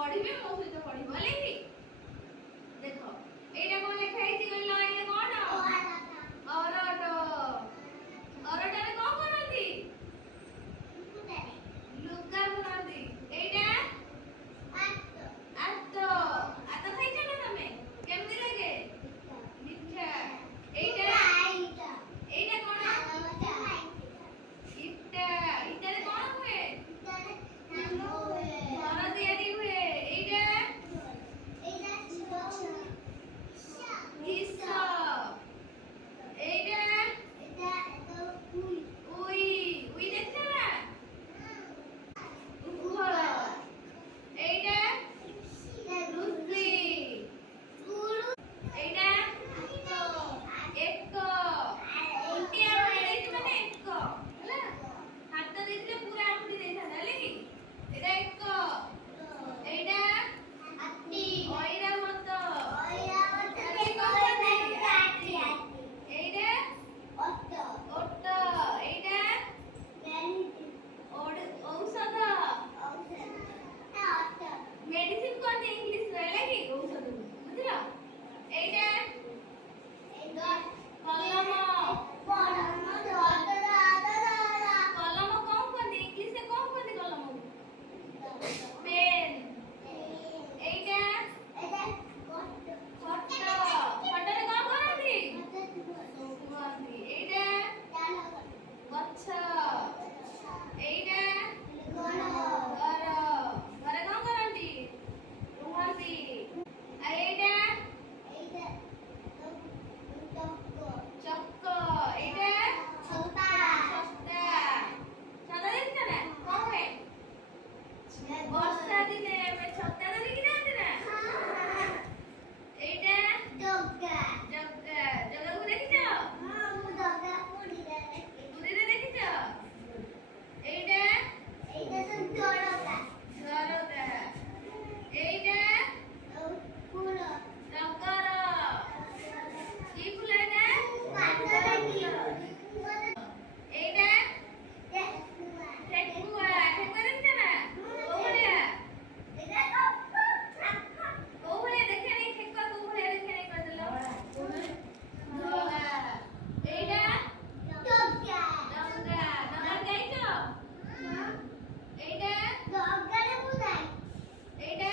पढ़िबे मो सहित पढ़िबो हले कि देखो एटा कोन लेखा हेछि कहलो एटा कोन अरट अरटरे कोन करंती लुगा बुनंती एटा आतो आतो खाइछ ना तमे केमति लागे मिठा एटा एटा कोन इटा इटारे कोन हुए घर तैयारी हुए एटा इसा एटा उई उई देखछ ना ऊपर एटा रुसी एटा एक उल्टिया होई माने एक हला हाथ देथिले पूरा आंगुठी देथा हले कि एटा एक एटा अत्ती ओइरा मत एटा ओट एटा औषध मेडिसिन कोन इंग्लिश रे लागी औषध बुझला एटा कलम कलम कोन कोन इंग्लिश में कोन कोन कलम पेन एटा फट फटरे कोन करंती सुआंती एटा गच्छ एटा घर घरे कोन करंती रुहंती एटा चक्क एटा छत्ता छत्ता छत्ता देखछ ना कोन है वर्षा दिने में छत्ता धरिकी जाते ना एटा जग्गा जग्गा जग्गा को देखिछ पुरी रे देखिछ एटा झरका एटा फूल टकर की फूल एटा एटा ठेकुआ ठेकुआ देखछ ना ओ भलिया ओ भलिया देखे नहीं ठेकुआ को भलिया देखे नहीं कहलो धोला एटा डंगा डंगा डंगा जाइछो एटा डंगा रे बुझाई एटा